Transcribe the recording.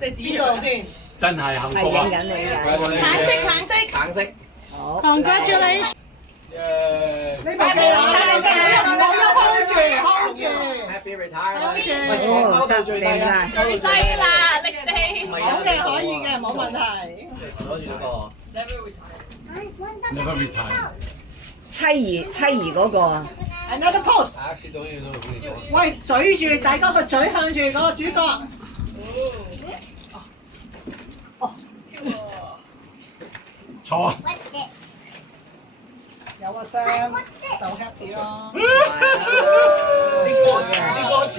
即係指度先。真係幸係福啊！影緊你嘅。橙色。好。Congratulations！你咪記啦，我都 hold 住。 Happy retirement！哦，得最低靚啦，晒。最低啦，力地。好嘅，可以嘅，冇問題。攞住嗰個。Never retire。妻兒嗰個啊。Another pose。喂，嘴住，大家個嘴向住嗰個主角。坐啊！有個聲就 happy 咯。啲歌詞。